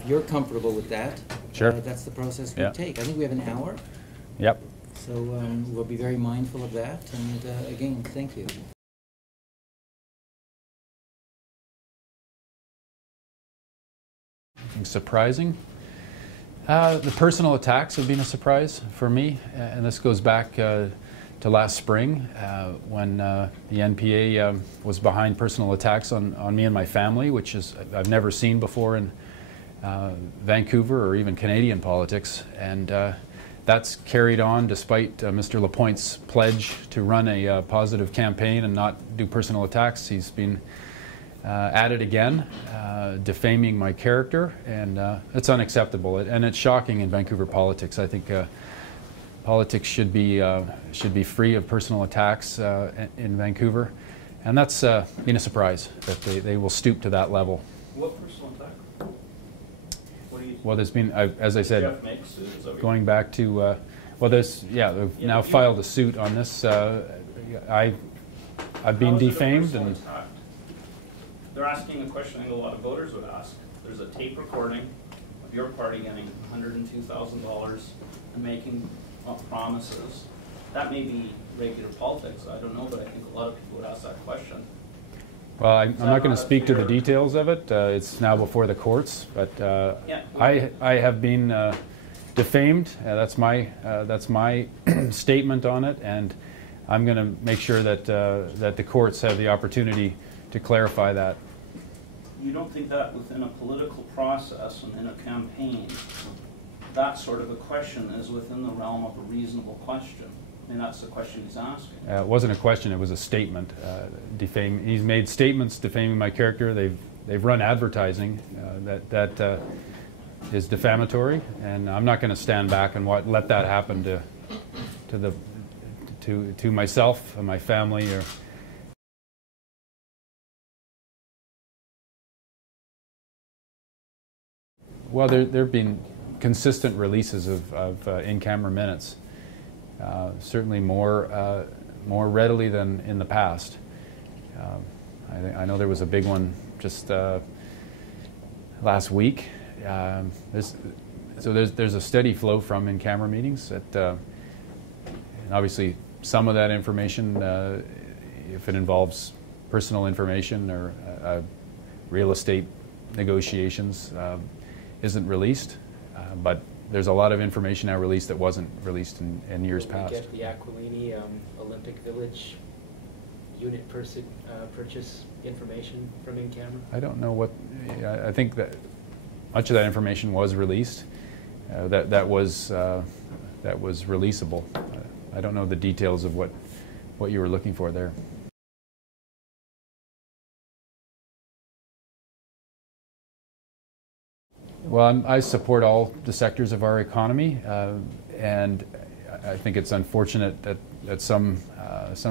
if you're comfortable with that, sure. That's the process we Yeah. take. I think we have an hour. Yep. So we'll be very mindful of that. And again, thank you. Surprising. The personal attacks have been a surprise for me, and this goes back to last spring when the NPA was behind personal attacks on me and my family, which is I've never seen before in Vancouver or even Canadian politics, and that's carried on despite Mr. Lapointe's pledge to run a positive campaign and not do personal attacks. He's been at it again, defaming my character, and it's unacceptable, and it's shocking in Vancouver politics. I think politics should be free of personal attacks in Vancouver, and that's been a surprise that they will stoop to that level. What personal attack? What do you? Well, there's been, as I said, Jeff makes, going back to well, there's they've now filed a suit on this. I've been defamed and. Attack? They're asking a question I think a lot of voters would ask. There's a tape recording of your party getting $102,000 and making promises. That may be regular politics, I don't know, but I think a lot of people would ask that question. Well, I'm not going to speak to the details of it. It's now before the courts, but yeah. I have been defamed. That's my statement on it, and I'm going to make sure that that the courts have the opportunity to clarify that. You don't think that within a political process and in a campaign, that sort of a question is within the realm of a reasonable question? I mean, that's the question he's asking. It wasn't a question; it was a statement. He's made statements defaming my character. They've run advertising that is defamatory, and I'm not going to stand back and let that happen to myself and my family. Well, there have been consistent releases of in-camera minutes, certainly more readily than in the past. I know there was a big one just last week. There's a steady flow from in-camera meetings. And obviously, some of that information, if it involves personal information or real estate negotiations, isn't released, but there's a lot of information now released that wasn't released in years past. Get the Aquilini Olympic Village unit purchase information from Incamera? I don't know what. I think that much of that information was released. That was releasable. I don't know the details of what you were looking for there. Well, I support all the sectors of our economy, and I think it's unfortunate that some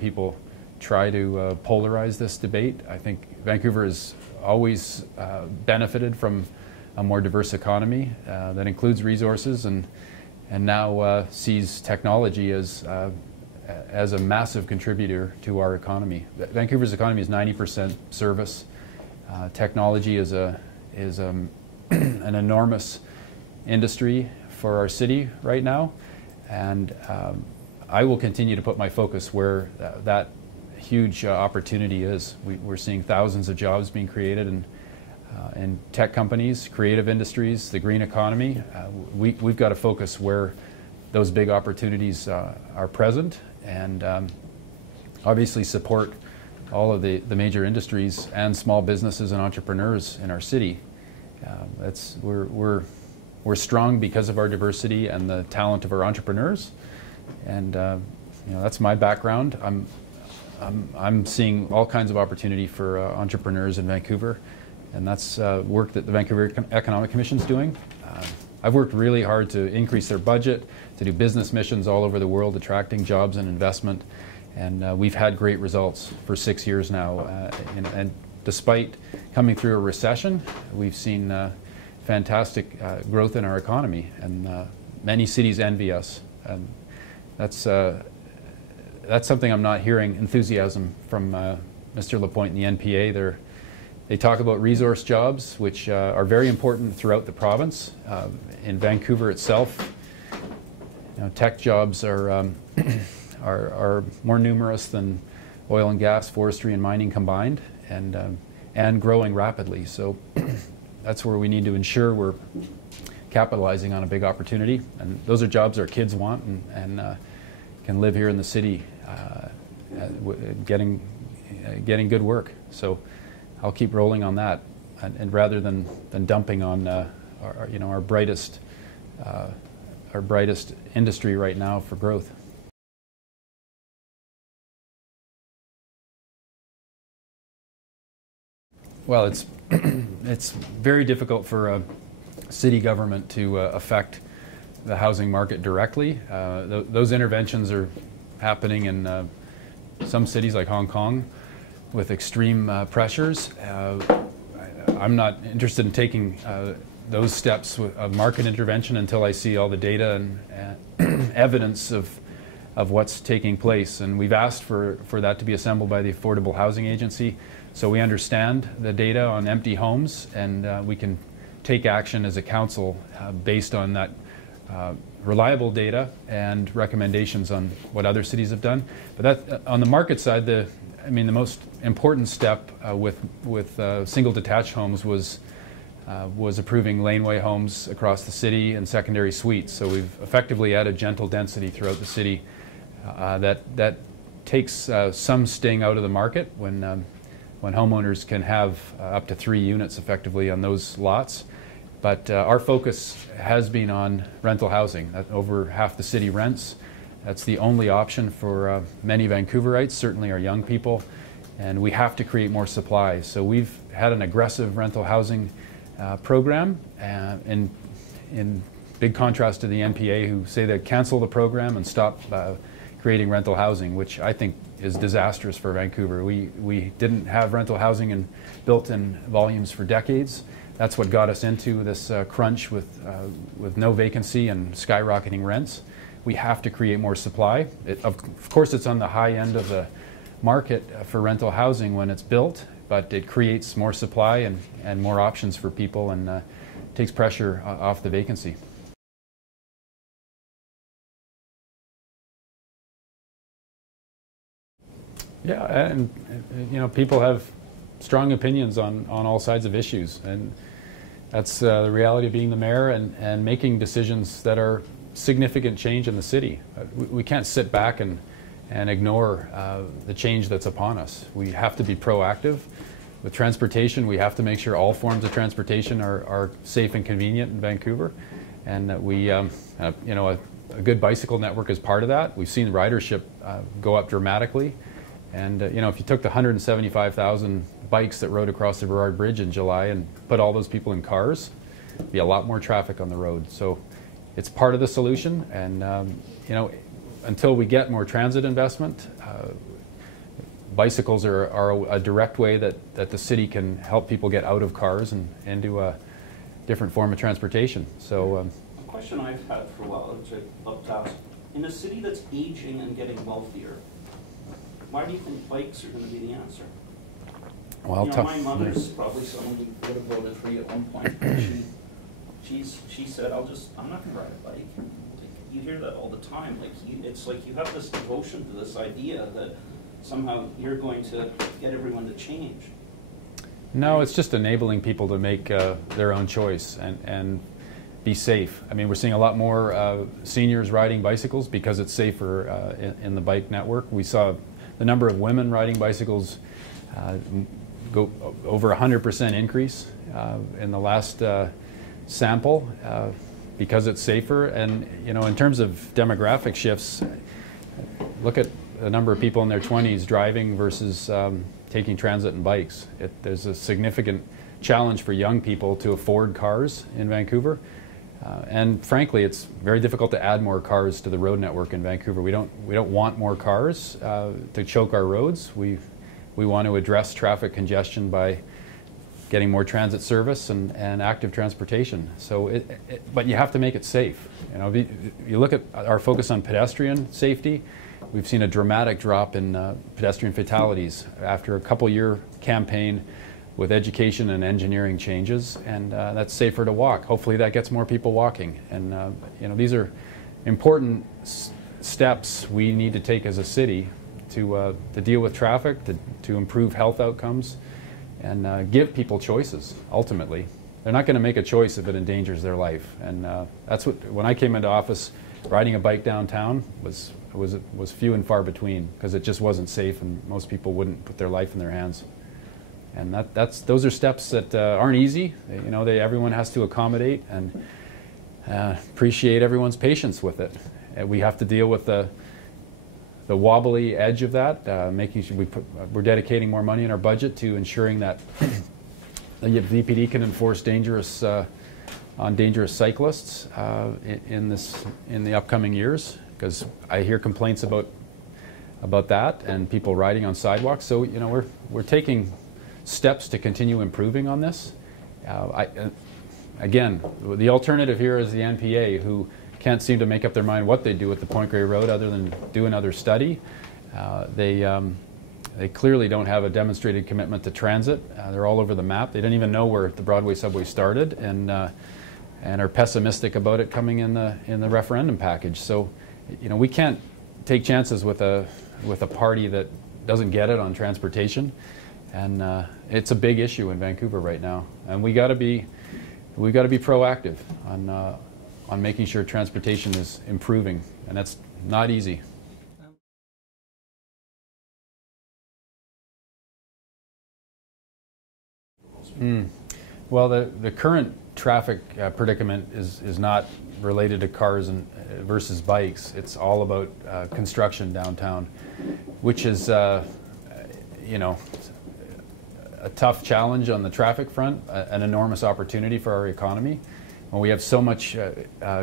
people try to polarize this debate. I think Vancouver has always benefited from a more diverse economy that includes resources, and now sees technology as a massive contributor to our economy. Vancouver's economy is 90% service. Technology is an enormous industry for our city right now, and I will continue to put my focus where that huge opportunity is. We're seeing thousands of jobs being created in tech companies, creative industries, the green economy. We've got to focus where those big opportunities are present, and obviously support all of the major industries and small businesses and entrepreneurs in our city. We're strong because of our diversity and the talent of our entrepreneurs, and that's my background. I'm seeing all kinds of opportunity for entrepreneurs in Vancouver, and that's work that the Vancouver Economic Commission is doing. I've worked really hard to increase their budget, to do business missions all over the world, attracting jobs and investment, and we've had great results for 6 years now. And despite coming through a recession, we've seen fantastic growth in our economy, and many cities envy us. And that's something I'm not hearing enthusiasm from Mr. Lapointe and the NPA. They talk about resource jobs, which are very important throughout the province. In Vancouver itself, tech jobs are, are more numerous than oil and gas, forestry, and mining combined, and growing rapidly. So that's where we need to ensure we're capitalizing on a big opportunity. And those are jobs our kids want and can live here in the city getting good work. So I'll keep rolling on that, and rather than dumping on our brightest industry right now for growth. Well, it's very difficult for a city government to affect the housing market directly. Those interventions are happening in some cities like Hong Kong with extreme pressures. I'm not interested in taking those steps of market intervention until I see all the data and evidence of what's taking place. And we've asked for that to be assembled by the Affordable Housing Agency, so we understand the data on empty homes, and we can take action as a council based on that reliable data and recommendations on what other cities have done. But that, on the market side, the most important step with single detached homes was approving laneway homes across the city and secondary suites. So we've effectively added gentle density throughout the city that takes some sting out of the market when homeowners can have up to 3 units effectively on those lots. But our focus has been on rental housing. Over half the city rents. That's the only option for many Vancouverites, certainly our young people, and we have to create more supply. So we've had an aggressive rental housing program, in big contrast to the NPA, who say they'd cancel the program and stop creating rental housing, which I think is disastrous for Vancouver. We didn't have rental housing and built-in volumes for decades. That's what got us into this crunch with no vacancy and skyrocketing rents. We have to create more supply. Of course, it's on the high end of the market for rental housing when it's built, but it creates more supply and more options for people, and takes pressure off the vacancy. Yeah, and people have strong opinions on all sides of issues, and that's the reality of being the mayor and making decisions that are significant change in the city. We can't sit back and ignore the change that's upon us. We have to be proactive. With transportation, we have to make sure all forms of transportation are safe and convenient in Vancouver, and that we, a good bicycle network is part of that. We've seen ridership go up dramatically, and if you took the 175,000 bikes that rode across the Burrard Bridge in July and put all those people in cars, there'd be a lot more traffic on the road. So it's part of the solution, and until we get more transit investment, bicycles are a direct way that the city can help people get out of cars and into a different form of transportation. So a question I've had for a while, which I'd love to ask, in a city that's aging and getting wealthier, why do you think bikes are going to be the answer? Well, my mother's probably someone who would have voted for you at one point. She said, I'm not going to ride a bike. Like, you hear that all the time. It's like you have this devotion to this idea that somehow you're going to get everyone to change. No, it's just enabling people to make their own choice and be safe. I mean, we're seeing a lot more seniors riding bicycles because it's safer in the bike network. We saw the number of women riding bicycles go over 100% increase in the last sample because it's safer. And in terms of demographic shifts, look at the number of people in their 20s driving versus taking transit and bikes. There's a significant challenge for young people to afford cars in Vancouver. And frankly, it's very difficult to add more cars to the road network in Vancouver. We don't want more cars to choke our roads. We want to address traffic congestion by getting more transit service and active transportation. So, but you have to make it safe. You look at our focus on pedestrian safety. We've seen a dramatic drop in pedestrian fatalities after a couple-year campaign with education and engineering changes, and that's safer to walk. Hopefully that gets more people walking. And you know, these are important steps we need to take as a city to deal with traffic, to improve health outcomes, and give people choices. Ultimately, they're not going to make a choice if it endangers their life. And that's what, when I came into office, riding a bike downtown was few and far between, because it just wasn't safe, and most people wouldn't put their life in their hands. And those are steps that aren't easy. You know, everyone has to accommodate and appreciate everyone's patience with it. We have to deal with the wobbly edge of that, making sure we're dedicating more money in our budget to ensuring that the VPD can enforce on dangerous cyclists in the upcoming years, because I hear complaints about that and people riding on sidewalks. So you know, we're taking steps to continue improving on this. Again, the alternative here is the NPA, who can't seem to make up their mind what they do with the Point Grey Road other than do another study. They clearly don't have a demonstrated commitment to transit. They're all over the map. They didn't even know where the Broadway subway started, and are pessimistic about it coming in the referendum package. So, you know, we can't take chances with a party that doesn't get it on transportation, and it's a big issue in Vancouver right now. And we got to be proactive on making sure transportation is improving, and that's not easy. Well, the current traffic predicament is not related to cars versus bikes. It's all about construction downtown, which is you know, a tough challenge on the traffic front, an enormous opportunity for our economy. When we have so much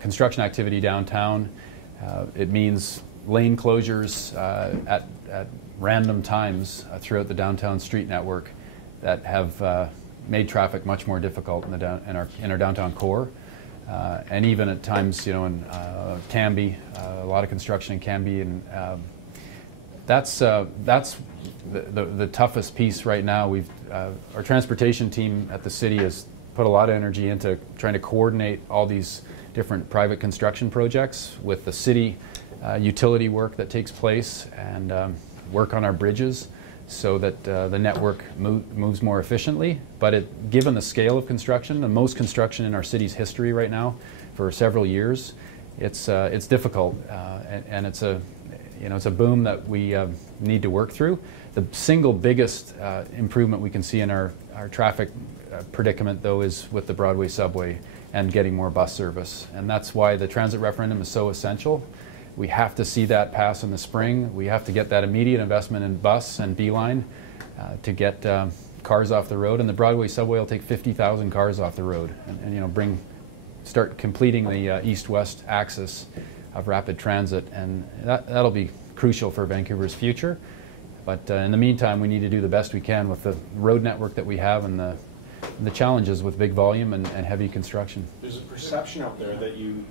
construction activity downtown, it means lane closures at random times throughout the downtown street network that have made traffic much more difficult in our downtown core, and even at times, you know, in Cambie, a lot of construction in Cambie, and that's the toughest piece right now. Our transportation team at the city has put a lot of energy into trying to coordinate all these different private construction projects with the city utility work that takes place, and work on our bridges, so that the network moves more efficiently. But given the scale of construction, the most construction in our city's history right now for several years, it's difficult, and it's a boom that we need to work through. The single biggest improvement we can see in our traffic predicament, though, is with the Broadway subway and getting more bus service, and that's why the transit referendum is so essential. We have to see that pass in the spring. We have to get that immediate investment in bus and B-line to get cars off the road. And the Broadway subway will take 50,000 cars off the road, and you know, start completing the east-west axis of rapid transit, and that'll be crucial for Vancouver's future. But in the meantime, we need to do the best we can with the road network that we have and the challenges with big volume and heavy construction. There's a perception out there that you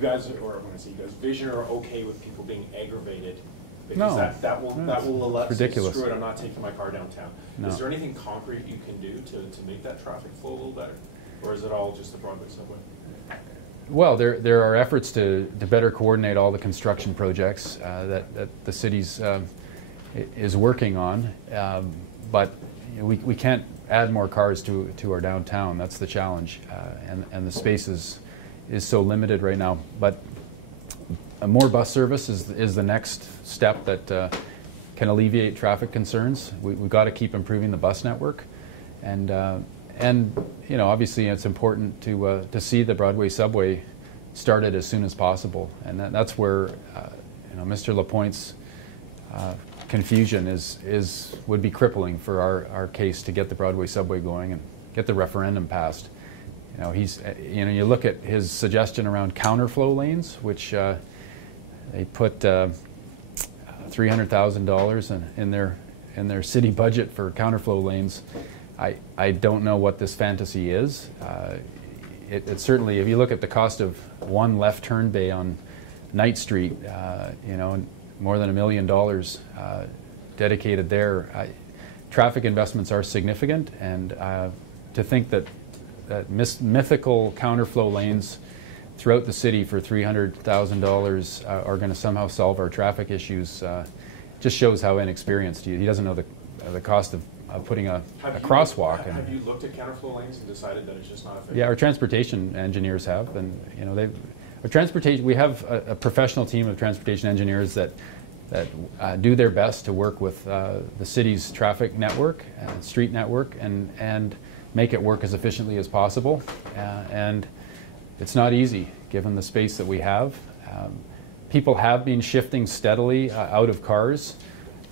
guys, or when I say you guys, Vision are okay with people being aggravated, because No, that will let ridiculous. Screw it, I'm not taking my car downtown. No. Is there anything concrete you can do to make that traffic flow a little better, or is it all just the Broadway subway? Well, there are efforts to better coordinate all the construction projects that the city's is working on, but you know, we can't add more cars to our downtown. That's the challenge, and the space is so limited right now. But more bus service is the next step that can alleviate traffic concerns. We've got to keep improving the bus network, and you know, obviously it's important to see the Broadway subway started as soon as possible, and that's where you know, Mr. Lapointe's confusion would be crippling for our case to get the Broadway subway going and get the referendum passed. You know, you look at his suggestion around counterflow lanes, which they put $300,000 in their city budget for counterflow lanes. I don't know what this fantasy is. It certainly, if you look at the cost of one left turn bay on Knight Street, you know, more than $1 million dedicated there. traffic investments are significant, and to think that mythical counterflow lanes throughout the city for $300,000 are going to somehow solve our traffic issues just shows how inexperienced he doesn't know the cost of putting a crosswalk. Have you looked at counterflow lanes and decided that it's just not effective? Yeah, our transportation engineers have, and you know we have a professional team of transportation engineers that do their best to work with the city's traffic network, street network, and make it work as efficiently as possible. And it's not easy, given the space that we have. People have been shifting steadily out of cars.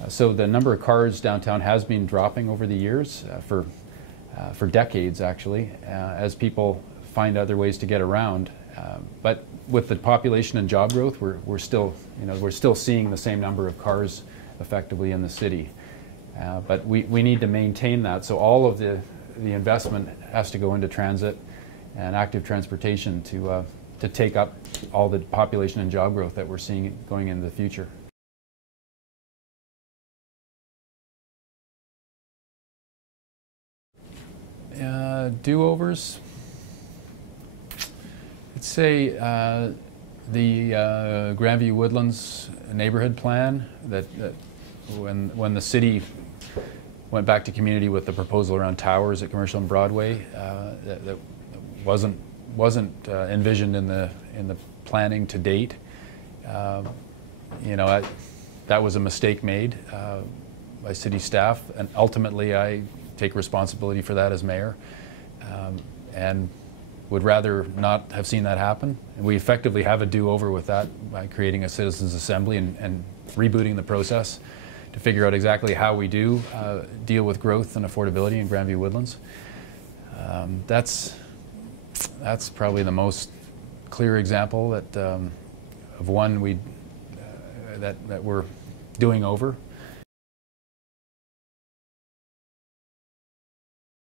So the number of cars downtown has been dropping over the years, for decades actually, as people find other ways to get around. But with the population and job growth, we're still seeing the same number of cars effectively in the city. But we need to maintain that. So all of the investment has to go into transit and active transportation to take up all the population and job growth that we're seeing going into the future. Do-overs. I'd say the Granby Woodlands neighborhood plan that when the city went back to community with the proposal around towers at Commercial and Broadway, that wasn't envisioned in the planning to date. You know, that was a mistake made by city staff, and ultimately I take responsibility for that as mayor, and would rather not have seen that happen. And we effectively have a do-over with that by creating a citizens' assembly and rebooting the process to figure out exactly how we do deal with growth and affordability in Granby Woodlands. That's probably the most clear example that of one that we're doing over.